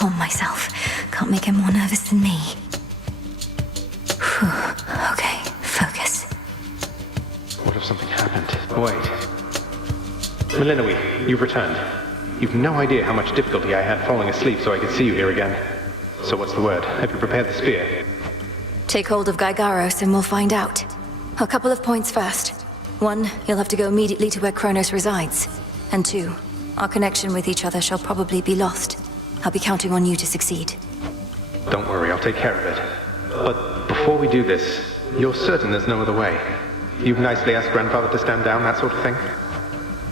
calm myself. Can't make him more nervous than me. Whew. Okay, focus. What if something happened? Wait. Melinoe, you've returned. You've no idea how much difficulty I had falling asleep so I could see you here again. So what's the word? Have you prepared the spear? Take hold of Zagreus and we'll find out. A couple of points first. 1, you'll have to go immediately to where Kronos resides. And 2, our connection with each other shall probably be lost. I'll be counting on you to succeed. Don't worry, I'll take care of it. But before we do this, you're certain there's no other way? You've nicely asked Grandfather to stand down, that sort of thing?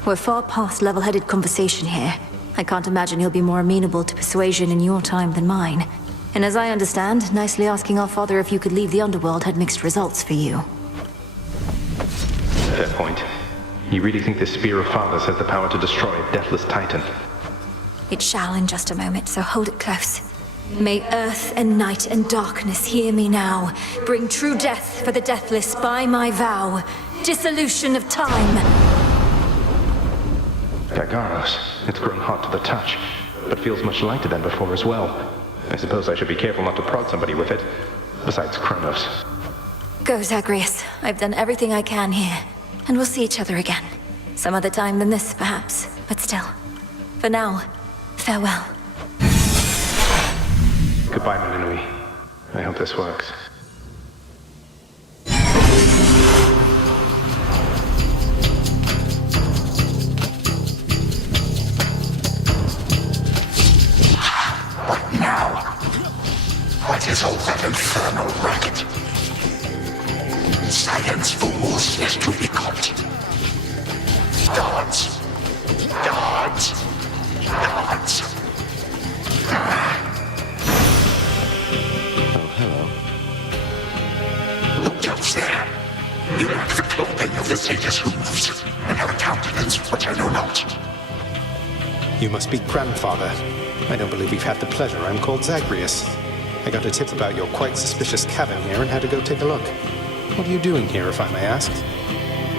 We're far past level-headed conversation here. I can't imagine he'll be more amenable to persuasion in your time than mine. And as I understand, nicely asking our father if you could leave the underworld had mixed results for you. Fair point. You really think this spear of Father's has the power to destroy a deathless titan? It shall in just a moment, so hold it close. May earth and night and darkness hear me now. Bring true death for the deathless by my vow. Dissolution of time. Zagreus, it's grown hot to the touch, but feels much lighter than before as well. I suppose I should be careful not to prod somebody with it, besides Kronos. Go, Zagreus. I've done everything I can here, and we'll see each other again. Some other time than this, perhaps, but still. For now, farewell. Goodbye, Melinoe. I hope this works. What now? What is all that infernal racket? Silence, fools, lest you be caught. Guards! Guards! Guards! Oh, hello. Who goes there? You lack the clothing of the satyrs' hooves, and have a countenance which I know not. You must be Grandfather. I don't believe we've had the pleasure. I'm called Zagreus. I got a tip about your quite suspicious cabin here and had to go take a look. What are you doing here, if I may ask?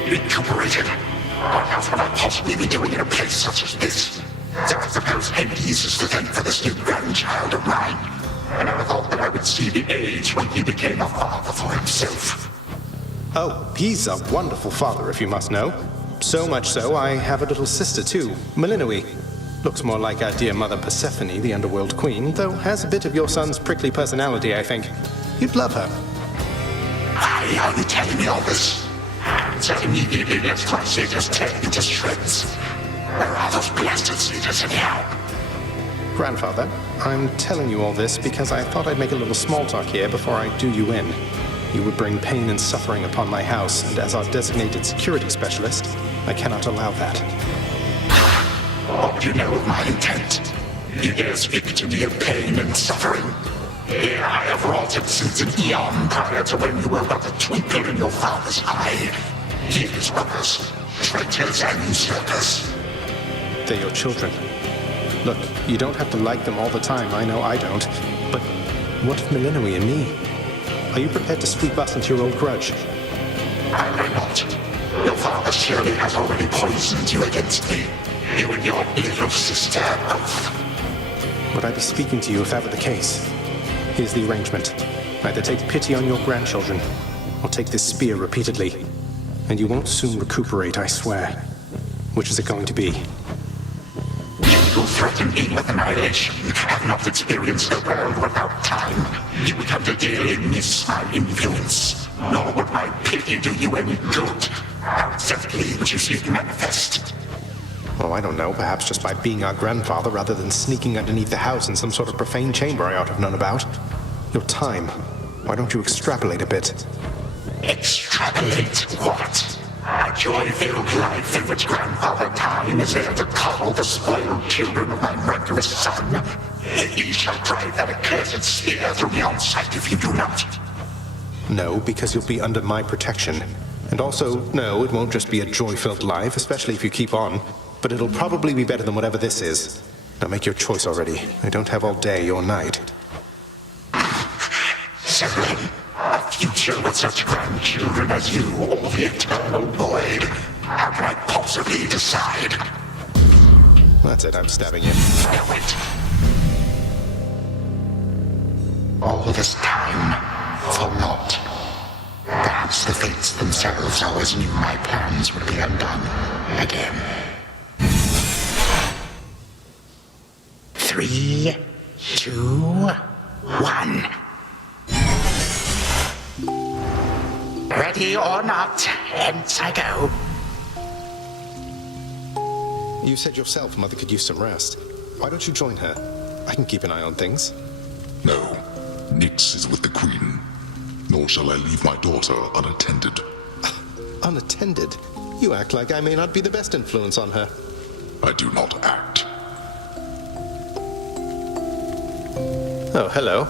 Recuperated. What else would I possibly be doing in a place such as this? I suppose Hades is to thank for this new grandchild of mine. I never thought that I would see the age when he became a father for himself. Oh, he's a wonderful father, if you must know. So much so, I have a little sister, too, Melinoe. Looks more like our dear mother Persephone, the underworld queen, though has a bit of your son's prickly personality, I think. You'd love her. Why are you telling me all this? So immediately lets my satyrs tear into shreds. Where are those blasted satyrs anyhow? Grandfather, I'm telling you all this because I thought I'd make a little small talk here before I do you in. You would bring pain and suffering upon my house, and as our designated security specialist, I cannot allow that. What do you know of my intent? You dare speak to me of pain and suffering? Here I have wrought it since an eon prior to when you were but a twinkle in your father's eye. He and his brothers, traitors and usurpers. They're your children. Look, you don't have to like them all the time, I know I don't. But what of Melinoe and me? Are you prepared to sweep us into your old grudge? I may not. Your father surely has already poisoned you against me. You and your little sister both. Would I be speaking to you if that were the case? Here's the arrangement. Either take pity on your grandchildren, or take this spear repeatedly. And you won't soon recuperate, I swear. Which is it going to be? You threaten me with annihilation. Have not experienced the world without time. You come to dearly miss my influence. Nor would my pity do you any good. How exactly would you see it manifest? Oh, I don't know. Perhaps just by being our grandfather rather than sneaking underneath the house in some sort of profane chamber I ought to have known about. Your time. Why don't you extrapolate a bit? Extrapolate what? A joy-filled life in which Grandfather Time is there to coddle the spoiled children of my murderous son. He shall drive that accursed spear through beyond sight if you do not. No, because you'll be under my protection. And also, no, it won't just be a joy-filled life, especially if you keep on. But it'll probably be better than whatever this is. Now make your choice already. I don't have all day or night. Severin, a future with such grandchildren as you, or the eternal void. How can I possibly decide? That's it, I'm stabbing you. Wait. All this time, for naught. Perhaps the fates themselves always knew my plans would be undone again. 3, 2, 1. Ready or not, hence I go. You said yourself Mother could use some rest. Why don't you join her? I can keep an eye on things. No, Nyx is with the Queen. Nor shall I leave my daughter unattended. Unattended? You act like I may not be the best influence on her. I do not act. Oh, hello.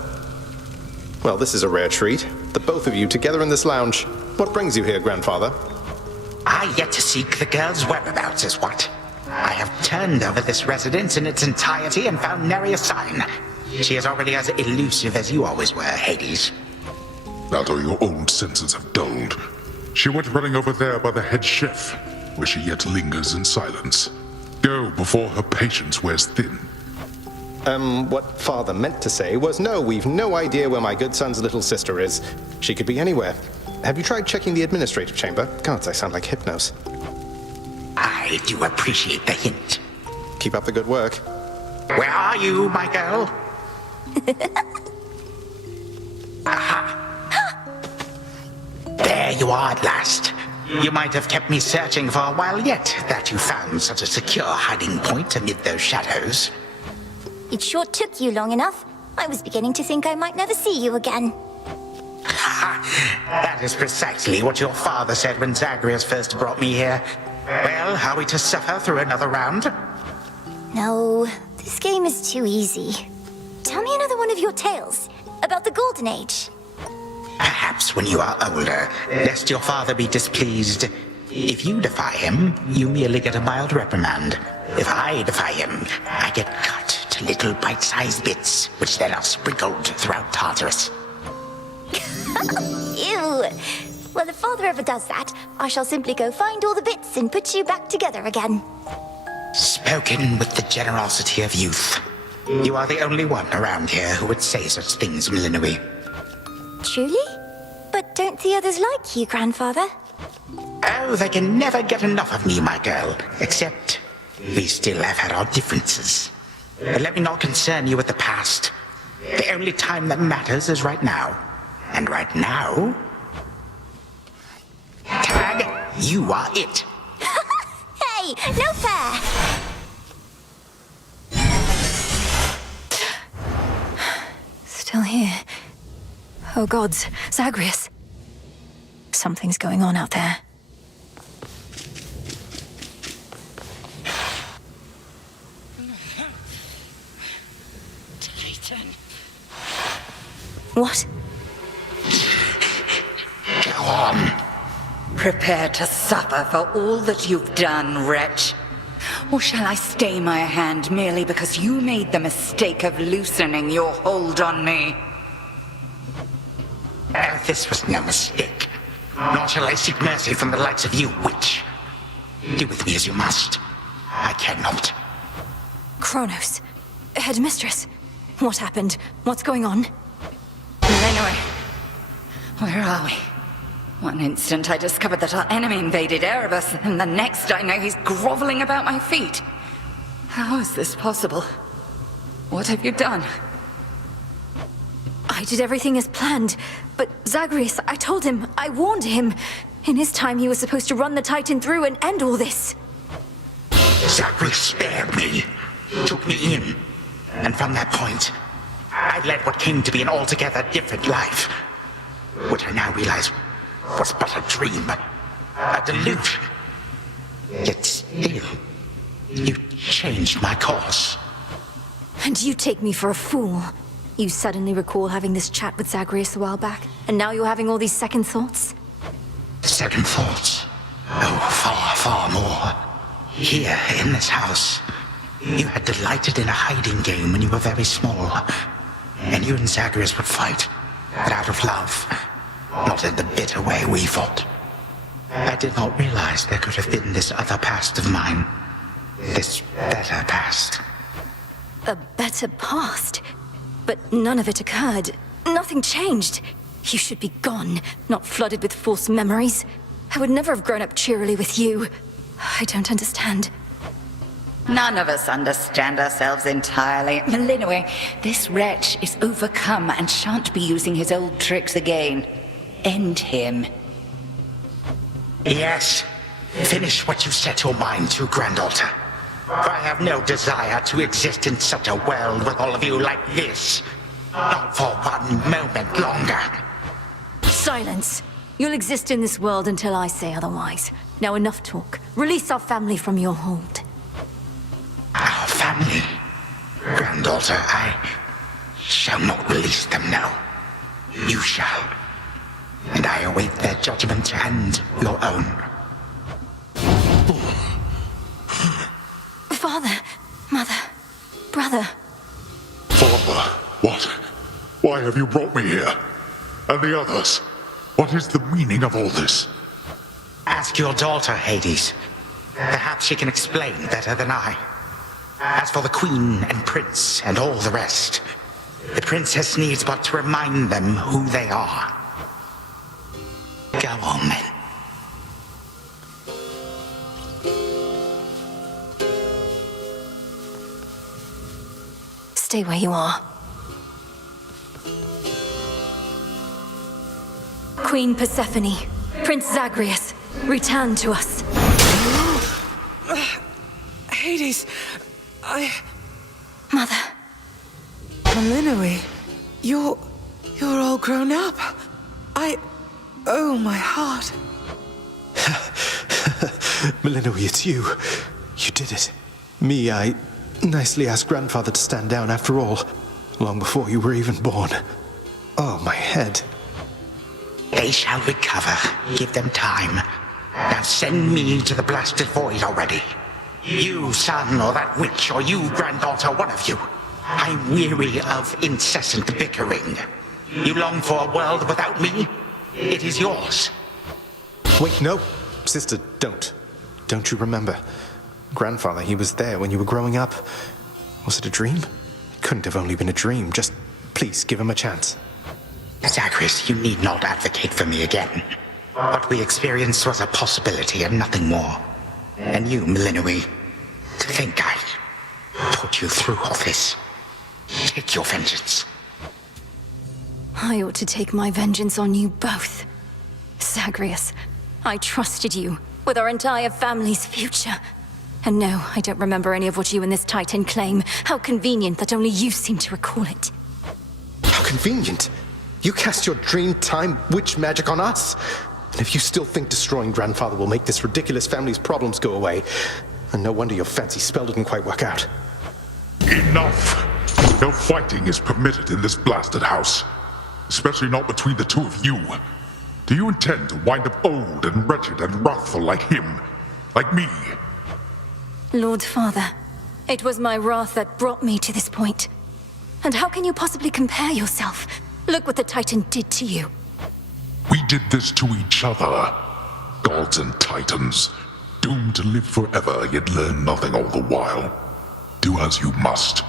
Well, this is a rare treat. The both of you together in this lounge. What brings you here, Grandfather? I yet to seek the girl's whereabouts is what. I have turned over this residence in its entirety and found nary a sign. She is already as elusive as you always were, Hades. That or your old senses have dulled. She went running over there by the head chef, where she yet lingers in silence. Go before her patience wears thin. What Father meant to say was no, we've no idea where my good son's little sister is. She could be anywhere. Have you tried checking the administrative chamber? Gods, I sound like Hypnos. I do appreciate the hint. Keep up the good work. Where are you, my girl? Aha! There you are at last. You might have kept me searching for a while yet, that you found such a secure hiding point amid those shadows. It sure took you long enough. I was beginning to think I might never see you again. That is precisely what your father said when Zagreus first brought me here. Well, are we to suffer through another round? No, this game is too easy. Tell me another one of your tales about the Golden Age. Perhaps when you are older, lest your father be displeased. If you defy him, you merely get a mild reprimand. If I defy him, I get cut to little bite-sized bits, which then are sprinkled throughout Tartarus. Ew! Well, if Father ever does that, I shall simply go find all the bits and put you back together again. Spoken with the generosity of youth. You are the only one around here who would say such things, Milinoe. Truly? But don't the others like you, Grandfather? Oh, they can never get enough of me, my girl. Except, we still have had our differences. But let me not concern you with the past. The only time that matters is right now. And right now... Tag, you are it. Hey, no fair! Still here. Oh gods, Zagreus. Something's going on out there. What? Go on. Prepare to suffer for all that you've done, wretch. Or shall I stay my hand merely because you made the mistake of loosening your hold on me? This was no mistake. Nor shall I seek mercy from the likes of you, witch. Do with me as you must. I cannot. Kronos. Headmistress. What happened? What's going on? Anyway, where are we? One instant I discovered that our enemy invaded Erebus, and the next I know he's groveling about my feet. How is this possible? What have you done? I did everything as planned, but Zagreus, I told him, I warned him. In his time, he was supposed to run the Titan through and end all this. Zagreus spared me, took me in, and from that point, I led what came to be an altogether different life. Which I now realize was but a dream, a delusion. Yet still, you changed my course. And you take me for a fool. You suddenly recall having this chat with Zagreus a while back, and now you're having all these second thoughts? Second thoughts? Oh, far, far more. Here, in this house, you had delighted in a hiding game when you were very small. And you and Zagreus would fight, but out of love, not in the bitter way we fought. I did not realize there could have been this other past of mine. This better past. A better past? But none of it occurred. Nothing changed. You should be gone, not flooded with false memories. I would never have grown up cheerily with you. I don't understand. None of us understand ourselves entirely. Melinwe, this wretch is overcome and shan't be using his old tricks again. End him. Yes. Finish what you set your mind to, Granddaughter. For I have no desire to exist in such a world with all of you like this. Not for 1 moment longer. Silence. You'll exist in this world until I say otherwise. Now enough talk. Release our family from your hold. Our family? Granddaughter, I shall not release them now. You shall. And I await their judgment and your own. Father, Mother, Brother. Father, what? Why have you brought me here? And the others? What is the meaning of all this? Ask your daughter, Hades. Perhaps she can explain better than I. As for the Queen and Prince and all the rest, the Princess needs but to remind them who they are. Go on, then. Stay where you are. Queen Persephone, Prince Zagreus, return to us. Hades, Mother. Melinwe, you're all grown up. Oh, my heart. Melinwe, it's you. You did it. Me, I nicely asked Grandfather to stand down after all, long before you were even born. Oh, my head. They shall recover. Give them time. Now send me to the blasted void already. You, son, or that witch, or you, granddaughter, one of you. I'm weary of incessant bickering. You long for a world without me? It is yours. Wait, no. Sister, don't. Don't you remember? Grandfather, he was there when you were growing up. Was it a dream? It couldn't have only been a dream. Just please give him a chance. Zagreus, you need not advocate for me again. What we experienced was a possibility and nothing more. And you, Melinwe, to think I put you through all this. Take your vengeance. I ought to take my vengeance on you both. Zagreus, I trusted you with our entire family's future. And no, I don't remember any of what you and this Titan claim. How convenient that only you seem to recall it. How convenient. You cast your dream time witch magic on us. And if you still think destroying Grandfather will make this ridiculous family's problems go away, then no wonder your fancy spell didn't quite work out. Enough! No fighting is permitted in this blasted house. Especially not between the two of you. Do you intend to wind up old and wretched and wrathful like him? Like me? Lord Father, it was my wrath that brought me to this point. And how can you possibly compare yourself? Look what the Titan did to you. We did this to each other. Gods and Titans, doomed to live forever, yet learn nothing all the while. Do as you must,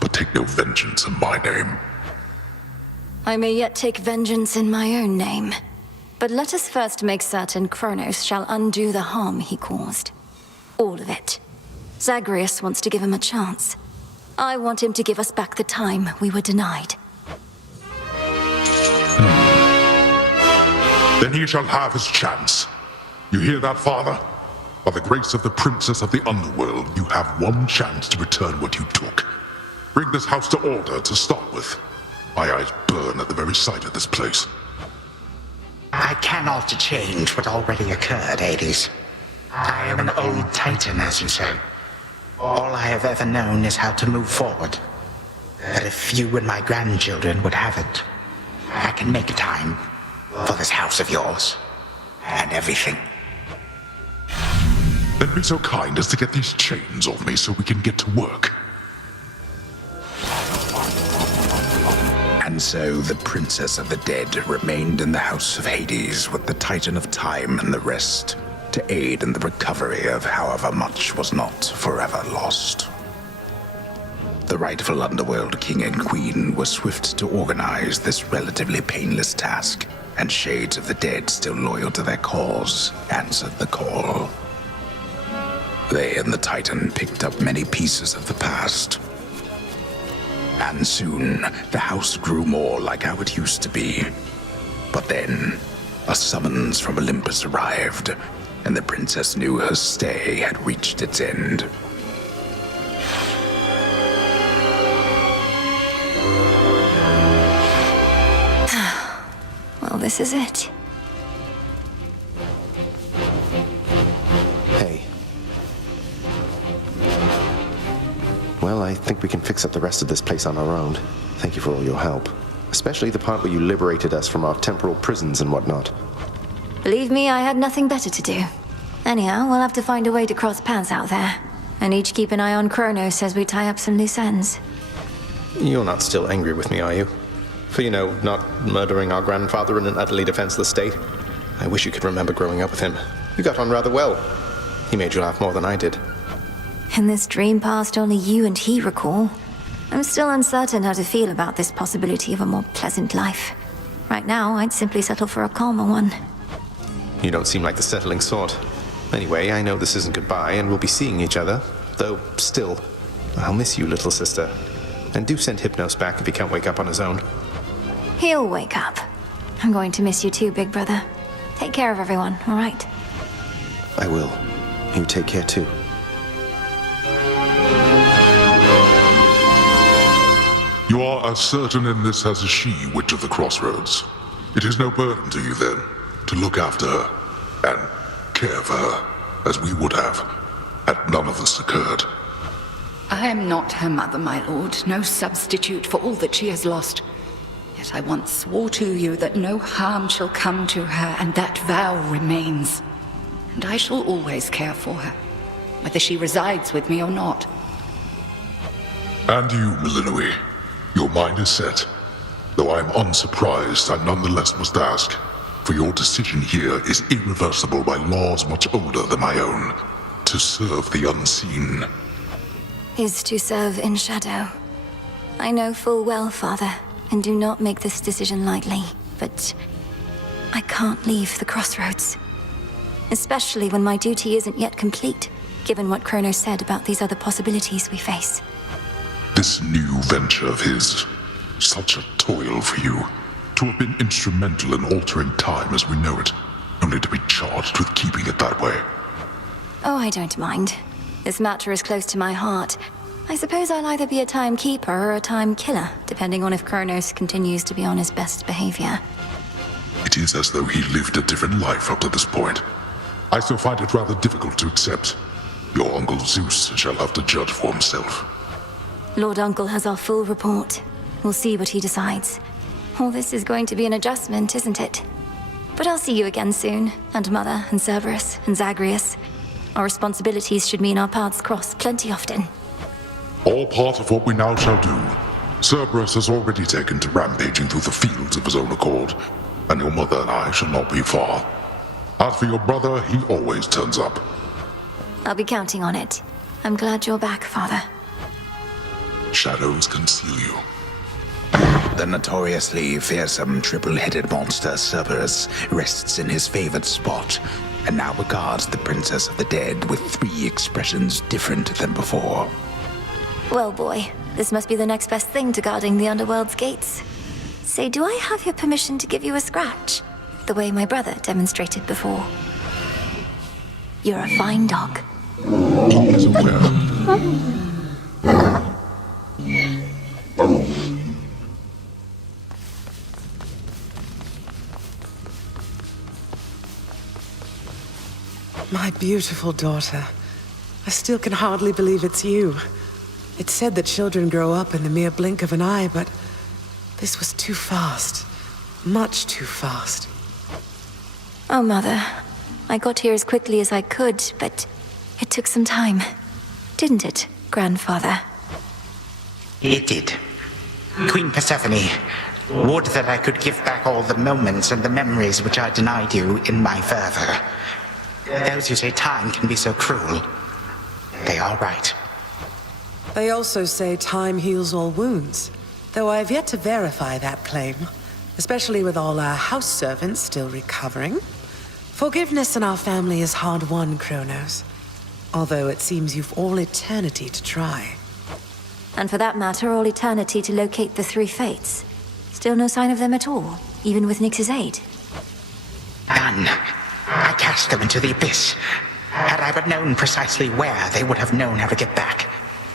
but take no vengeance in my name. I may yet take vengeance in my own name. But let us first make certain Kronos shall undo the harm he caused. All of it. Zagreus wants to give him a chance. I want him to give us back the time we were denied. Then he shall have his chance. You hear that, Father? By the grace of the Princess of the Underworld, you have one chance to return what you took. Bring this house to order to start with. My eyes burn at the very sight of this place. I cannot change what already occurred, Hades. I am an old Titan, as you say. All I have ever known is how to move forward. But if you and my grandchildren would have it, I can make time for this house of yours and everything. Then be so kind as to get these chains off me so we can get to work. And so the Princess of the Dead remained in the House of Hades with the Titan of Time and the rest, to aid in the recovery of however much was not forever lost. The rightful underworld king and queen were swift to organize this relatively painless task, and shades of the dead still loyal to their cause answered the call. They and the Titan picked up many pieces of the past. And soon, the house grew more like how it used to be. But then, a summons from Olympus arrived, and the princess knew her stay had reached its end. Well, this is it. Hey. Well, I think we can fix up the rest of this place on our own. Thank you for all your help. Especially the part where you liberated us from our temporal prisons and whatnot. Believe me, I had nothing better to do. Anyhow, we'll have to find a way to cross paths out there. And each keep an eye on Kronos as we tie up some loose ends. You're not still angry with me, are you? For, not murdering our grandfather in an utterly defenseless state? I wish you could remember growing up with him. You got on rather well. He made you laugh more than I did. In this dream past only you and he recall, I'm still uncertain how to feel about this possibility of a more pleasant life. Right now, I'd simply settle for a calmer one. You don't seem like the settling sort. Anyway, I know this isn't goodbye, and we'll be seeing each other. Though, still, I'll miss you, little sister. And do send Hypnos back if he can't wake up on his own. He'll wake up. I'm going to miss you too, big brother. Take care of everyone, all right? I will. You take care too. You are as certain in this as is she, Witch of the Crossroads. It is no burden to you, then, to look after her and care for her as we would have had none of this occurred. I am not her mother, my lord, no substitute for all that she has lost. Yet I once swore to you that no harm shall come to her, and that vow remains. And I shall always care for her, whether she resides with me or not. And you, Milinoe, your mind is set. Though I am unsurprised, I nonetheless must ask, for your decision here is irreversible by laws much older than my own. To serve the unseen Is to serve in shadow. I know full well, Father, and do not make this decision lightly, but I can't leave the crossroads. Especially when my duty isn't yet complete, given what Kronos said about these other possibilities we face. This new venture of his, such a toil for you, to have been instrumental in altering time as we know it, only to be charged with keeping it that way. Oh, I don't mind. This matter is close to my heart. I suppose I'll either be a timekeeper or a time killer, depending on if Kronos continues to be on his best behavior. It is as though he lived a different life up to this point. I still find it rather difficult to accept. Your Uncle Zeus shall have to judge for himself. Lord Uncle has our full report. We'll see what he decides. All this is going to be an adjustment, isn't it? But I'll see you again soon, and Mother, and Cerberus, and Zagreus. Our responsibilities should mean our paths cross plenty often. All part of what we now shall do. Cerberus has already taken to rampaging through the fields of his own accord, and your mother and I shall not be far. As for your brother, he always turns up. I'll be counting on it. I'm glad you're back, Father. Shadows conceal you. The notoriously fearsome triple-headed monster Cerberus rests in his favored spot, and now regards the Princess of the Dead with 3 expressions different than before. Well, boy, this must be the next best thing to guarding the underworld's gates. Say, do I have your permission to give you a scratch? The way my brother demonstrated before. You're a fine dog. He is aware. My beautiful daughter. I still can hardly believe it's you. It's said that children grow up in the mere blink of an eye, but this was too fast. Much too fast. Oh, Mother. I got here as quickly as I could, but it took some time. Didn't it, Grandfather? It did. Queen Persephone, would that I could give back all the moments and the memories which I denied you in my fervor. Those who say time can be so cruel, they are right. They also say time heals all wounds, though I have yet to verify that claim, especially with all our house servants still recovering. Forgiveness in our family is hard-won, Kronos, although it seems you've all eternity to try. And for that matter, all eternity to locate the three fates. Still no sign of them at all, even with Nyx's aid. None. I cast them into the abyss. Had I but known precisely where, they would have known how to get back.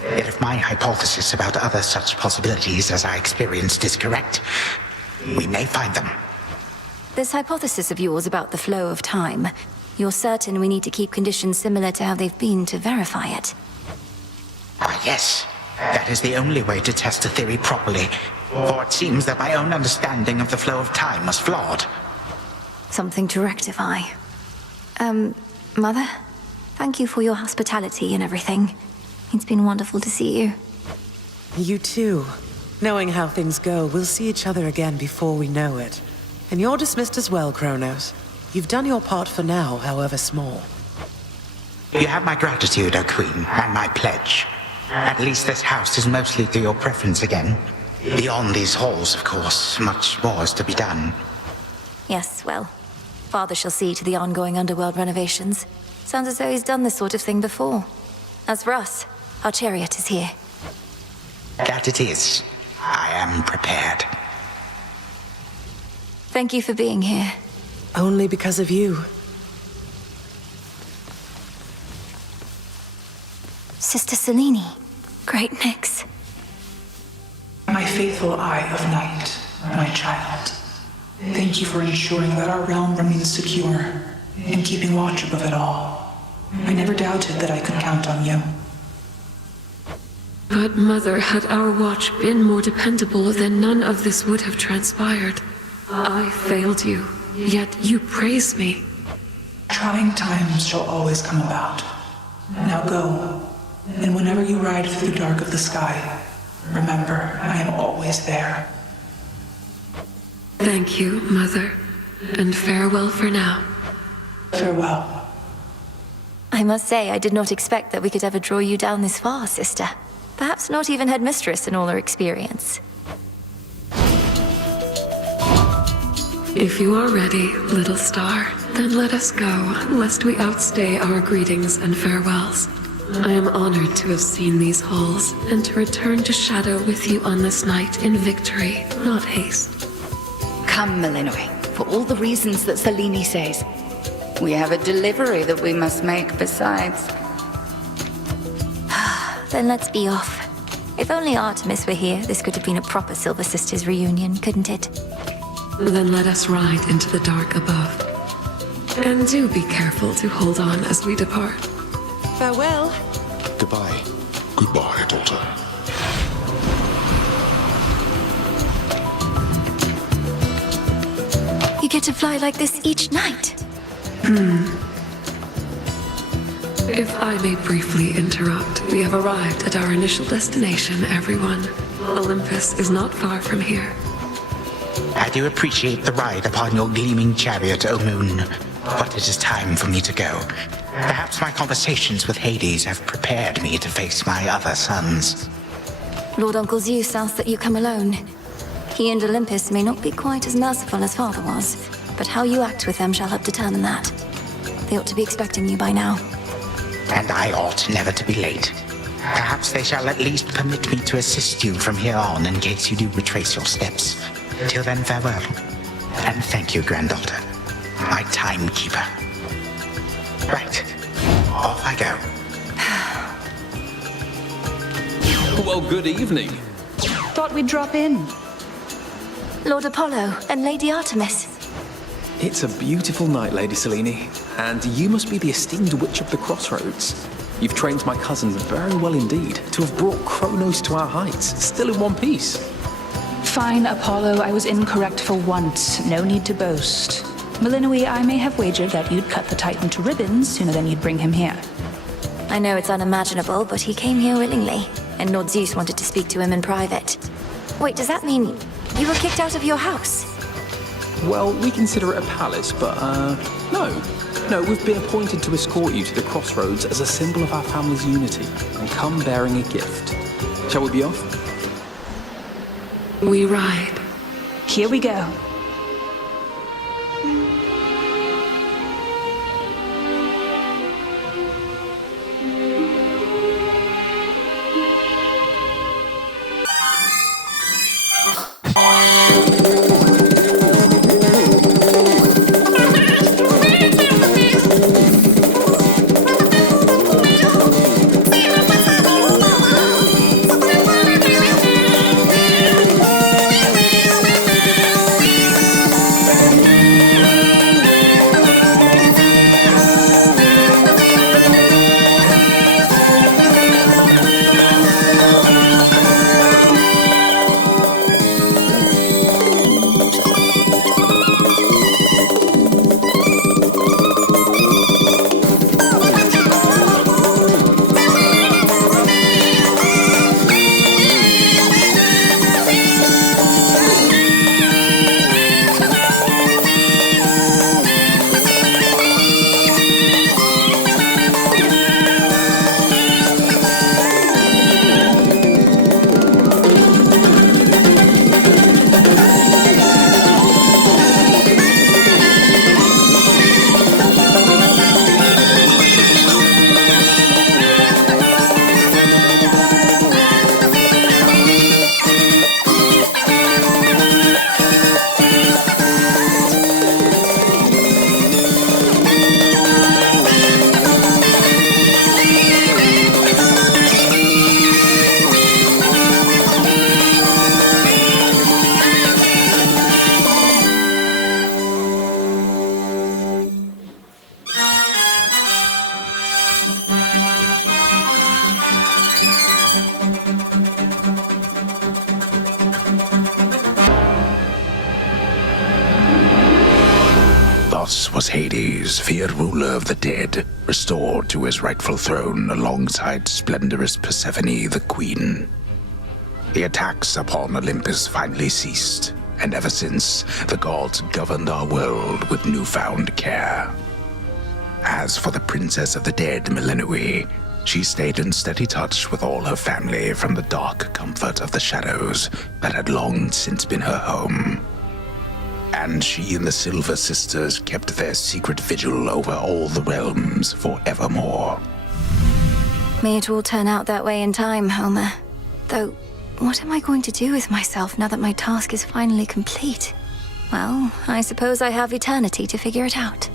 Yet if my hypothesis about other such possibilities as I experienced is correct, we may find them. This hypothesis of yours about the flow of time, you're certain we need to keep conditions similar to how they've been to verify it? Why, yes. That is the only way to test a theory properly, for it seems that my own understanding of the flow of time was flawed. Something to rectify. Mother? Thank you for your hospitality and everything. It's been wonderful to see you. You too. Knowing how things go, we'll see each other again before we know it. And you're dismissed as well, Kronos. You've done your part for now, however small. You have my gratitude, O Queen, and my pledge. At least this house is mostly to your preference again. Beyond these halls, of course, much more is to be done. Yes, well, Father shall see to the ongoing underworld renovations. Sounds as though he's done this sort of thing before. As for us, our chariot is here. That it is. I am prepared. Thank you for being here. Only because of you. Sister Selene. Great Nyx. My faithful Eye of Night, my child. Thank you for ensuring that our realm remains secure and keeping watch above it all. I never doubted that I could count on you. But, Mother, had our watch been more dependable, then none of this would have transpired. I failed you, yet you praise me. Trying times shall always come about. Now go, and whenever you ride through the dark of the sky, remember, I am always there. Thank you, Mother, and farewell for now. Farewell. I must say, I did not expect that we could ever draw you down this far, sister. Perhaps not even headmistress in all her experience. If you are ready, little star, then let us go, lest we outstay our greetings and farewells. I am honored to have seen these halls, and to return to Shadow with you on this night in victory, not haste. Come, Melinoi, for all the reasons that Selene says. We have a delivery that we must make besides. Then let's be off. If only Artemis were here, this could have been a proper Silver Sisters reunion, couldn't it? Then let us ride into the dark above. And do be careful to hold on as we depart. Farewell. Goodbye. Goodbye, daughter. You get to fly like this each night. If I may briefly interrupt, we have arrived at our initial destination, everyone. Olympus is not far from here. I do appreciate the ride upon your gleaming chariot, O Moon, but it is time for me to go. Perhaps my conversations with Hades have prepared me to face my other sons. Lord Uncle Zeus asks that you come alone. He and Olympus may not be quite as merciful as Father was, but how you act with them shall help determine that. They ought to be expecting you by now. And I ought never to be late. Perhaps they shall at least permit me to assist you from here on in case you do retrace your steps. Till then, farewell. And thank you, granddaughter. My timekeeper. Right. Off I go. Well, good evening. Thought we'd drop in. Lord Apollo and Lady Artemis. It's a beautiful night, Lady Selene, and you must be the esteemed Witch of the Crossroads. You've trained my cousins very well indeed to have brought Kronos to our heights, still in one piece. Fine, Apollo, I was incorrect for once. No need to boast. Melinoi, I may have wagered that you'd cut the Titan to ribbons sooner than you'd bring him here. I know it's unimaginable, but he came here willingly, and Lord Zeus wanted to speak to him in private. Wait, does that mean you were kicked out of your house? Well, we consider it a palace, but, no. No, we've been appointed to escort you to the Crossroads as a symbol of our family's unity, and come bearing a gift. Shall we be off? We ride. Here we go. Thus was Hades, feared ruler of the dead, restored to his rightful throne alongside splendorous Persephone, the queen. The attacks upon Olympus finally ceased, and ever since, the gods governed our world with newfound care. As for the princess of the dead, Melinoi, she stayed in steady touch with all her family from the dark comfort of the shadows that had long since been her home. And she and the Silver Sisters kept their secret vigil over all the realms forevermore. May it all turn out that way in time, Homer. Though, what am I going to do with myself now that my task is finally complete? Well, I suppose I have eternity to figure it out.